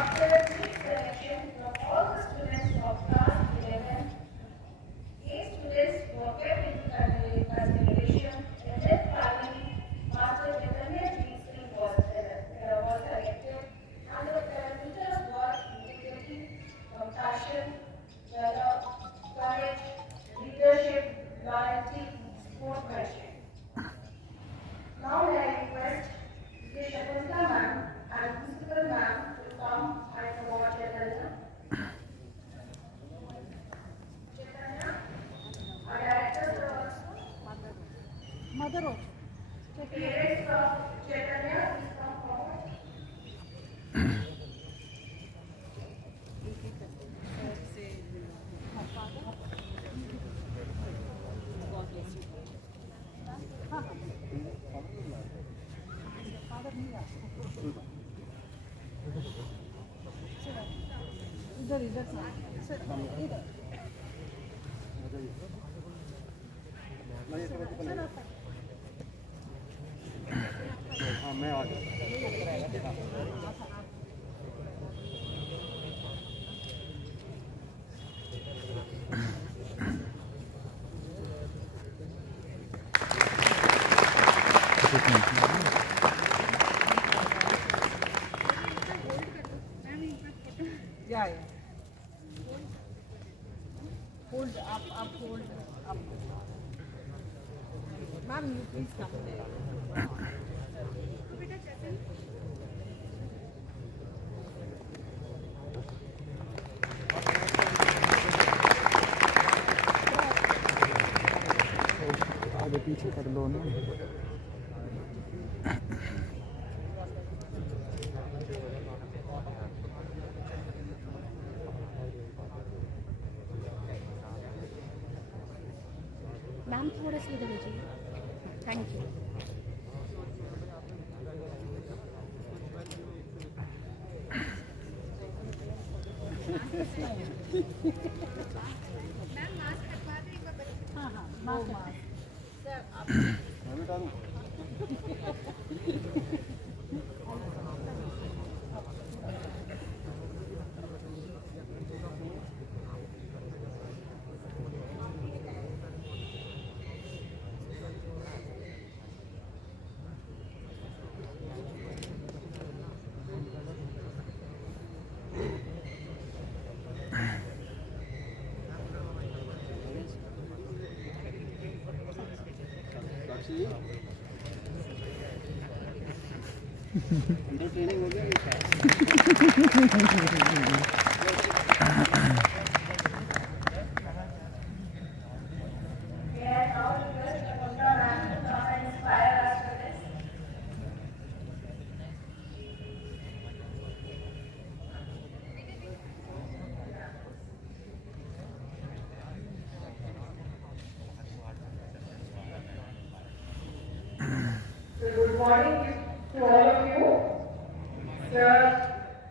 After a strict selection from all the students of class 11, 8 students were kept into consideration, and then finally, Master Chaitanya Ji Singh was selected, and the parameters were integrity, compassion, valor, courage, leadership, loyalty, sportsmanship. Now may I request Ms. Shakuntala ma'am and Principal ma'am to come and promote Chaitanya. Chaitanya, our directors are also. Mother of Parents of Chaitanya, please come forward. father नहीं आ इधर इधर sir इधर हाँ मैं आ गया yeah hold up hold up ma'am you please come there आगे पीछे कर लो ना मैम थोड़ा सा इधर लीजिए थैंक यू हाँ हाँ मास्क मैं भी डालूं अंदर ट्रेनिंग हो गया May I now request Shakuntala ma'am to come and inspire us with this? So good morning to all of you, Sir,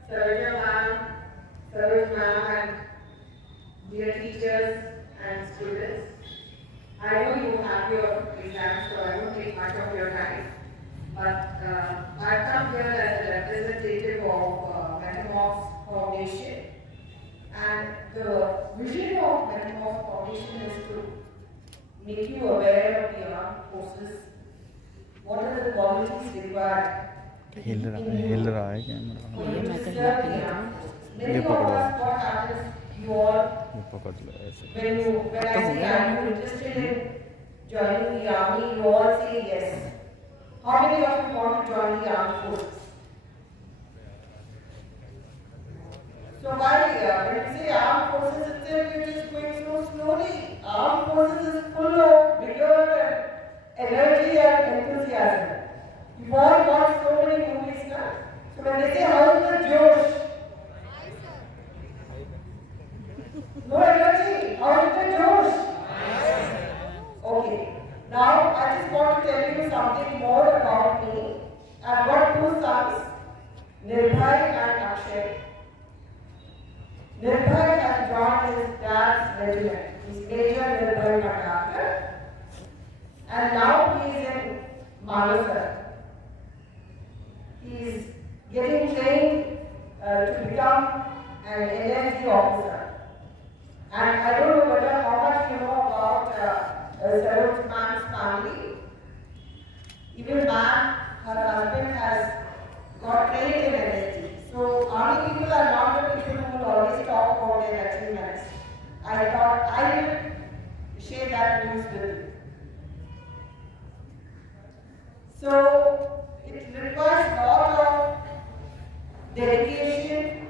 Sarojah ma'am, Saroj ma'am, and dear teachers and students. I know you have your exams, so I won't take much of your time. But I've come here as a representative of Metamorph Foundation. And the vision of Metamorph Foundation is to make you aware of the armed forces. What are the qualities required? हिल रहा है camera For you to serve the armed forces. Many ये of पकड़ो। us, what happens, you all ये पकड़ लो ऐसे when I say I'm interested in joining the army, you all say yes. How many of you want to join the armed forces? So why when you say armed forces itself, it is going so slowly. Armed forces is full of vigor and energy and enthusiasm. You've all watched so many movies now. So when they say how is the Josh? No energy. How is the Josh? Okay. Now I just want to tell you something more about me. I've got two sons, Nirbhay and Akshay. Nirbhay has joined his dad's regiment. He's Major Nirbhay Bhattacharya. And now he is in Manesar. He is getting trained to become an NSD officer. And I don't know whether how much you know about Saroj ma'am's family. Even ma'am, her husband has got trained in NSD. So army people are not the people who will always talk about their achievements. I thought I will share that news with you. So it requires a lot of dedication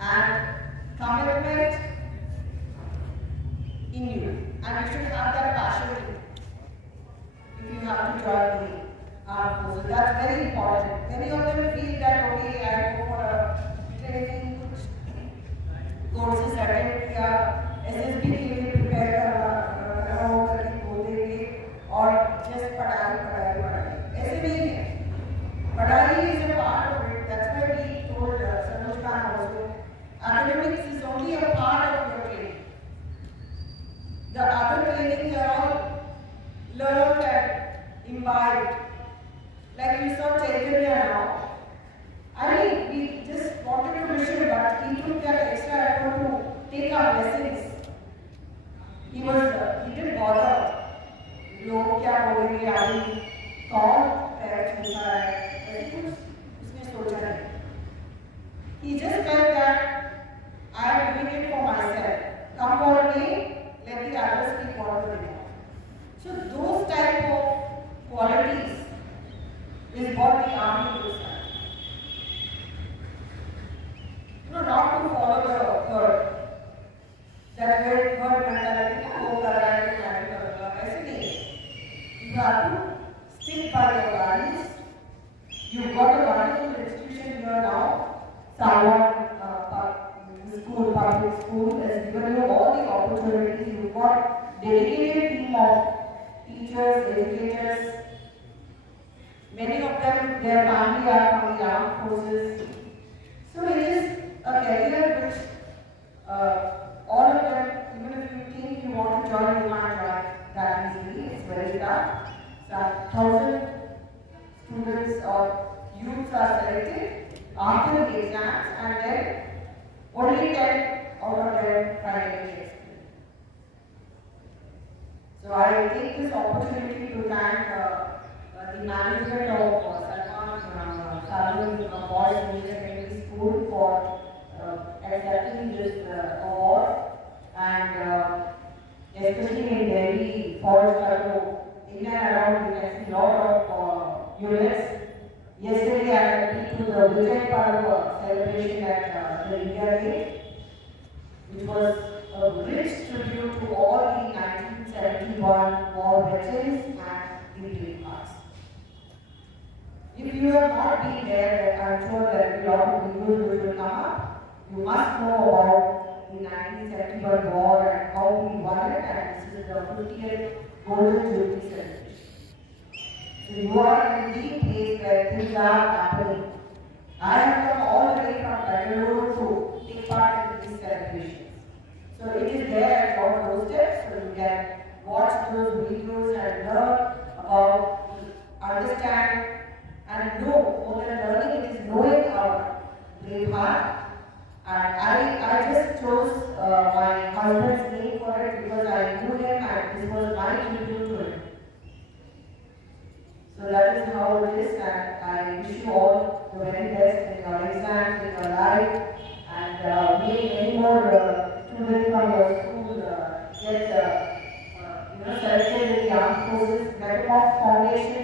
and commitment in you, and you should have that passion if you have to join the armed forces. That's very important. Many of them feel that okay, I go for a training courses attend या SSB के लिए prepare करना हो करके बोल देंगे और just पढ़ाई ऐसे नहीं है. पढ़ाई is a part of it. That's why we told Saroj ma'am also. Academics is only a part of your training. The other trainings are all learned and imbibed. Like you saw Chaitanya now. I mean, we just wanted to wish him, but he took that extra effort to take our lessons. He didn't bother. लोग क्या बोलेंगे आदमी कौन पैर छूता है ऐसे कुछ उसने सोचा नहीं. He just felt that I am doing it for myself. Come for me, let the others speak what they want. So those type of qualities is what the army looks like. Not to follow the herd. That herd mentality को कर रहा है तो क्या करेगा ऐसे नहीं. You have to stick by your values. You've got a wonderful institution here now. Sawan school, public school has given you all the opportunities. You've got dedicated team of teachers, educators. Many of them, their family are from the armed forces. So it is a career which all of them, even if you think you want to join, you can't join that easily. It's very tough. So 1,000 students or youths are selected after the exams, and then only 10 out of 10 finally experience. So I take this opportunity to thank the management of Salman Sarun Boys English Secondary School for accepting this award, and especially in Delhi, Forest in and around, you can see a lot of units. Yesterday I had been to the Vijay Parva celebration at the India Gate, which was a rich tribute to all the 1971 war veterans and the Green Hearts. If you have not been there, I'm sure there will be a lot of videos which will come up. You must know about the 1971 war and how we won it, and this is the 50th Golden Jubilee celebration. So you are in the place where things are happening. I have come all the way from Bangalore to take part in these celebrations. So it is there at your doorstep, so you can watch those videos and learn about, understand, and know. More than learning, it is knowing our brave heart. And I just chose my husband's name for it because I knew him and this was my tribute to him. So that is how it is, and I wish you all the very best in your exams, in your life, and may many more students from your school get selected in the armed forces. Metamorph Foundation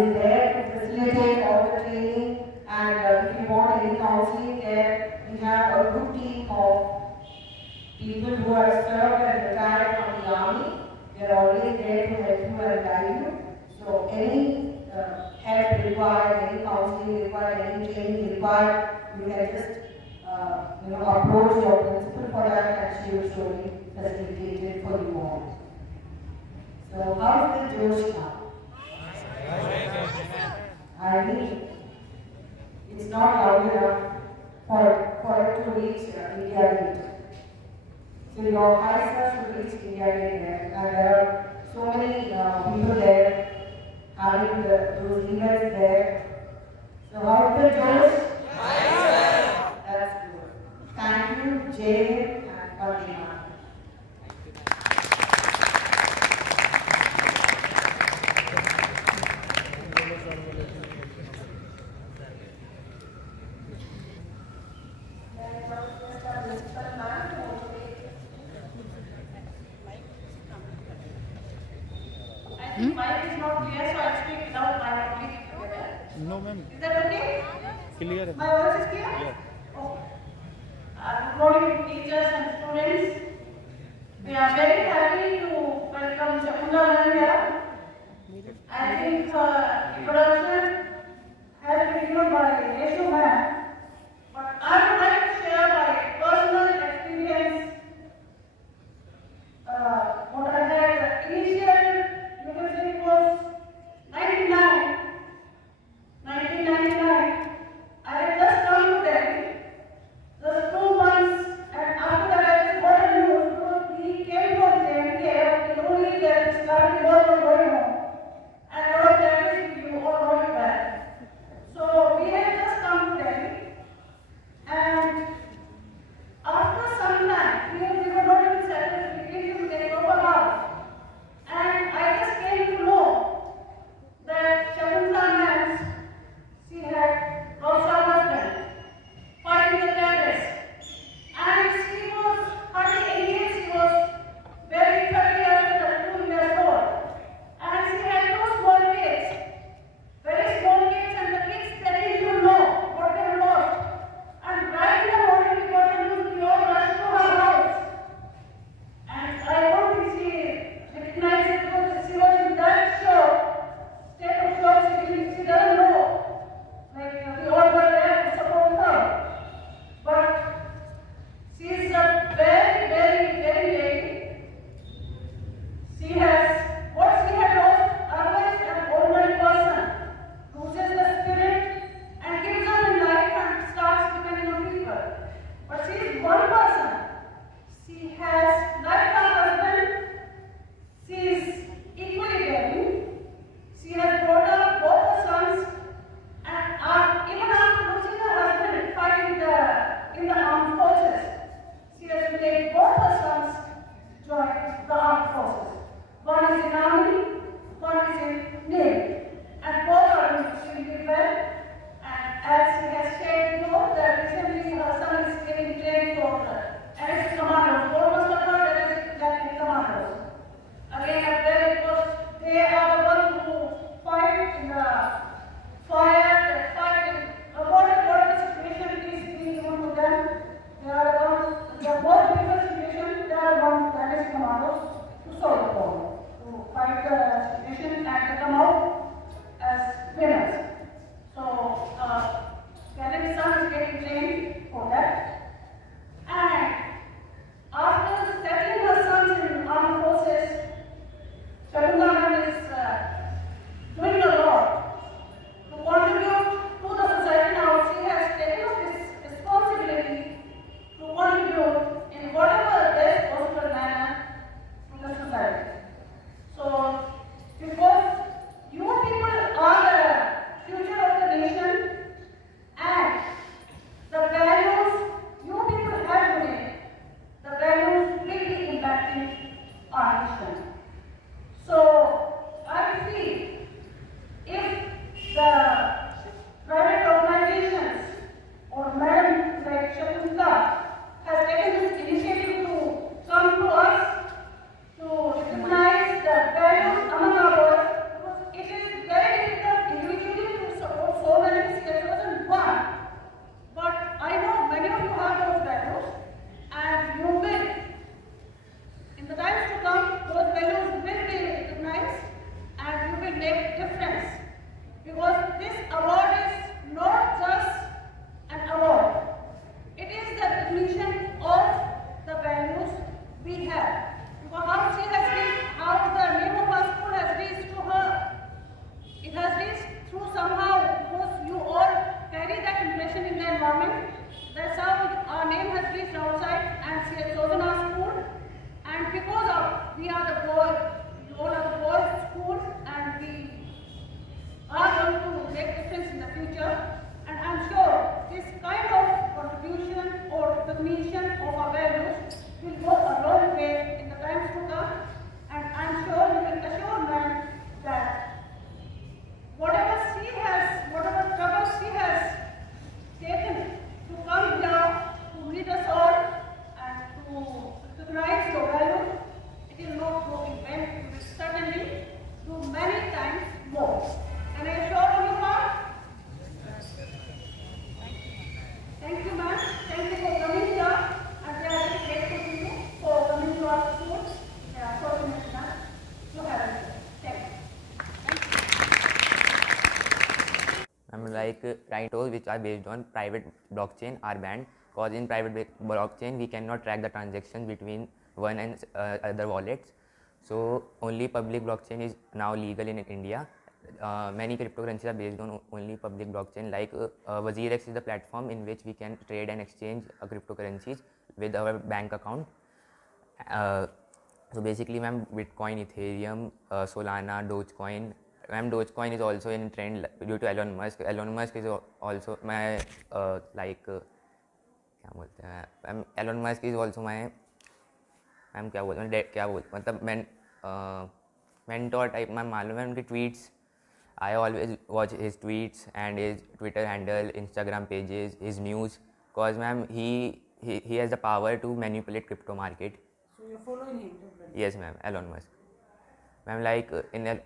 is there to facilitate all the training, and if you want any counseling there, we have a good team of people who are served and retired from the army. They are always there to help you and guide you. So any help required, any counseling required, any training required, you can just approach your principal for that, and she will surely facilitate it for you all. So how is the Josh now? I mean, it's not loud enough for it to reach India Gate. So your high sir should reach India Gate there, and there are so many people there having those events there. So how is the Josh? think mic is not clear, so I'll speak without mic only together. No, ma'am. Is that okay? Clear. My voice is clear? Yeah. Okay. Good morning, teachers and students. We are very happy to welcome Shakunda ma'am here. I think introduction has been given by Yeshu ma'am. But I would like to share my personal experience. What I had initial, you can say it was 1999. I had just come to Delhi, just 2 months, and after that I just got a news because we came from JNK, we only that Islamic war was going on, and a lot of damage you all know it well. So we had just come to Delhi, and after some time, we were not even settled, we came to the proper house, and I just came to know that Shakunda ma'am, she had lost her husband, fighting the terrorists, and she was hardly 8 years, she was very 30 years old, 32 years old, and she had 2 small kids, very small kids, and the kids, they didn't even know what they had lost. And right in the morning, we got the news, we all rushed to her house. And I don't think she recognized it because she was in that state of shock, she doesn't know. Like, we all were there to support her. But she is a very, very, very lady. She has, what she had lost, always an ordinary person, loses the spirit and gives up in life and starts depending on people. But she is one person. She has, like her husband, she is equally caring. She has brought up both her sons, and even after losing her husband fighting in the armed forces, she has made both her sons join the armed forces. One is in army, one is in navy, and both are doing extremely well. And as she has shared with you, that recently her son is getting trained for NSC commandos. Almost about NSC commandos. Again, up there because they are the ones who fight in the fire, they fight in whatever the situation is being given to them. They are the ones, the more difficult situation, they are the ones, the NSC commandos, to solve the problem, to fight the situation and to come out as winners. So, Kennedy son is getting trained for that. And after settling her sons in armed forces, Shakunda ma'am is doing a lot to contribute to the society now. She has taken up this responsibility to contribute in whatever best possible manner to the society. So, because you people are the future of the nation, and the values you people have today, the values will be impacting our nation. So, I feel if the private organizations or men like Shakunda has taken this initiative to come to us to recognize the values among our boys, because it is very difficult individually to support so many CSOs one. But I know many of you have those values, and you will. In the times to come, those values will be recognized, and you will make difference. Because this award is not just an award; it is the recognition of the values we have. Because how she has reached, how the name of our school has reached to her, it has reached through somehow, because you all carry that impression in the environment. That's how our name has reached outside, and she has chosen our school. And because of we are the boys, we all are the boys' school, and we are going to make difference in the future. And I'm sure this kind of contribution or recognition of our values will go a long way in the times to come. And I'm sure you will assure ma'am that whatever trouble she has taken to come here to meet us all and to recognize your values, it will not go in vain. You will certainly do RINTOs which are based on private blockchain are banned, because in private blockchain we cannot track the transactions between one and other wallets. So only public blockchain is now legal in India. Many cryptocurrencies are based on only public blockchain, like WazirX is the platform in which we can trade and exchange cryptocurrencies with our bank account. So basically ma'am, Bitcoin, Ethereum, Solana, Dogecoin. Ma'am, Dogecoin is also in trend due to Elon Musk. Elon Musk is also my क्या बोलते हैं ma'am, Elon Musk is also my, ma'am क्या बोलते हैं, क्या बोलते मतलब mentor type ma'am, मालूम है उनके tweets. I always watch his tweets and his Twitter handle, Instagram pages, his news, because ma'am he has the power to manipulate crypto market. So you're following him? Yes ma'am, Elon Musk. Ma'am, like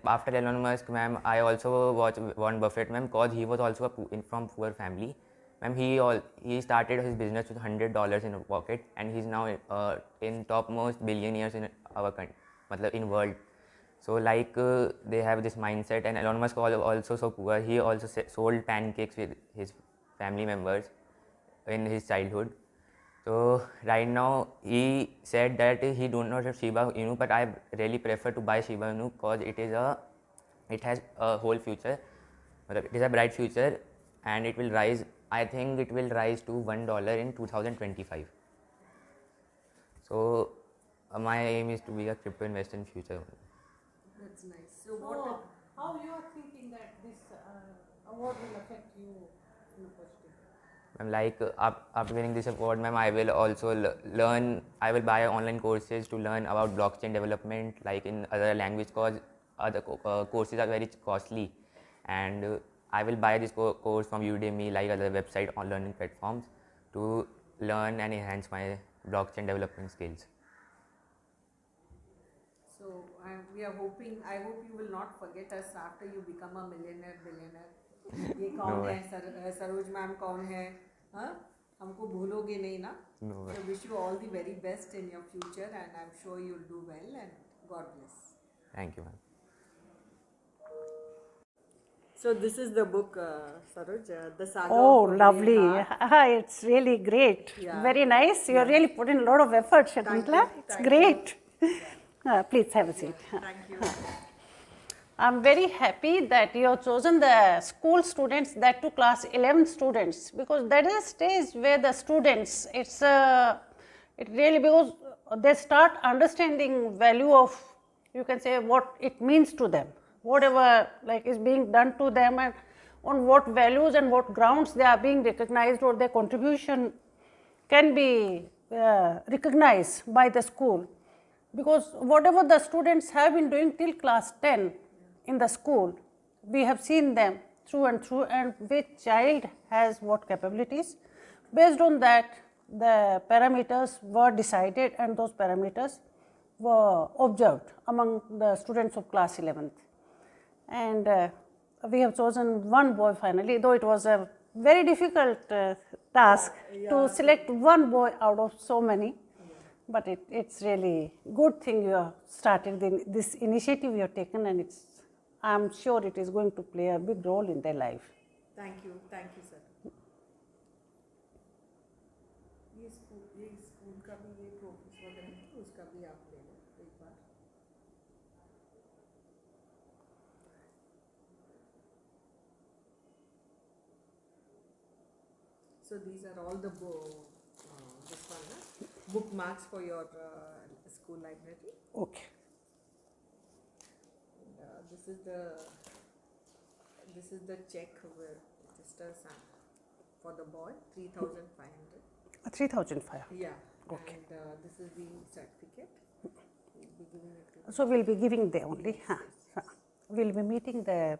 after Elon Musk, ma'am, I also watch Warren Buffett, ma'am, cause he was also from poor family. Ma'am, he started his business with $100 in a pocket, and he's now in topmost billionaires in our country, matlab in world. So like they have this mindset, and Elon Musk also so poor. He also sold pancakes with his family members in his childhood. So right now he said that he do not have Shiba Inu, but I really prefer to buy Shiba Inu because it has a whole future. It is a bright future, and it will rise. I think it will rise to $1 in 2025. So my aim is to be a crypto investor in future. That's nice. So how you are thinking that this award will affect you in a positive way? Ma'am, like after winning this award, ma'am, I will also learn. I will buy online courses to learn about blockchain development, like in other language, cause other courses are very costly, and I will buy this course from Udemy, like other website on learning platforms, to learn and enhance my blockchain development skills. So we are hoping. I hope you will not forget us after you become a millionaire, billionaire. ये कौन है, Saroj ma'am कौन है, हाँ, हमको भूलोगे नहीं ना? No way. So wish you all the very best in your future, and I'm sure you'll do well, and God bless. Thank you, ma'am. So this is the book, Saroj, the saga. Oh, of lovely. Braveheart. It's really great. Yeah. Very nice. You're really putting a lot of effort, Shakuntala. It's Thank great. Please have a seat. Thank you. I'm very happy that you have chosen the school students, that to class 11 students, because that is a stage where the students, it really, because they start understanding value of, you can say, what it means to them, whatever like is being done to them, and on what values and what grounds they are being recognized, or their contribution can be recognized by the school. Because whatever the students have been doing till class 10 in the school, we have seen them through and through, and which child has what capabilities. Based on that, the parameters were decided, and those parameters were observed among the students of class 11th. And we have chosen one boy finally, though it was a very difficult task to select one boy out of so many. But it's really good thing you have started this initiative you have taken, and I'm sure it is going to play a big role in their life. Thank you, sir. ये school का भी ये progress वगैरह है, उसका भी आप ले लो एक बार. So these are all the bookmarks for your school library. Okay. And, this is the check where register for the boy, 3,500. 3,500. Yeah. Okay. And this is the certificate. We'll be giving it to So we'll be giving the only. We'll be meeting the.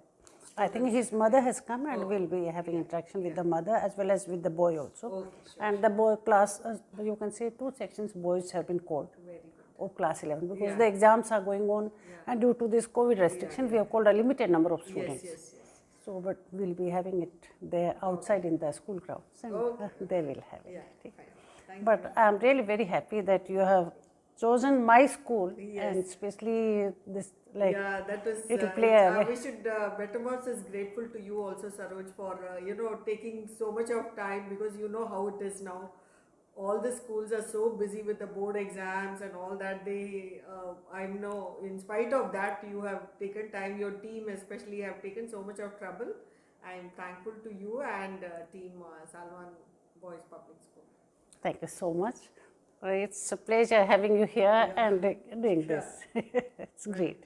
I think his mother has come, and we'll be having interaction with the mother as well as with the boy also. Okay, sure. And the boy class, you can say 2 sections boys have been called. Very good. Of class 11, because Yeah. the exams are going on, and due to this COVID restriction, we have called a limited number of students. Yes. So, but we'll be having it there outside in the school grounds, and they will have it. Yeah, Okay. fine. Thank But I'm really very happy that you have chosen my school, Yes. and especially this Like yeah, that is. it will play a We should. Bettermost is grateful to you also, Saroj, for taking so much of time, because you know how it is now. All the schools are so busy with the board exams and all that. I know, in spite of that, you have taken time. Your team, especially, have taken so much of trouble. I am thankful to you and team Salwan Boys Public School. Thank you so much. It's a pleasure having you here and doing this. It's great.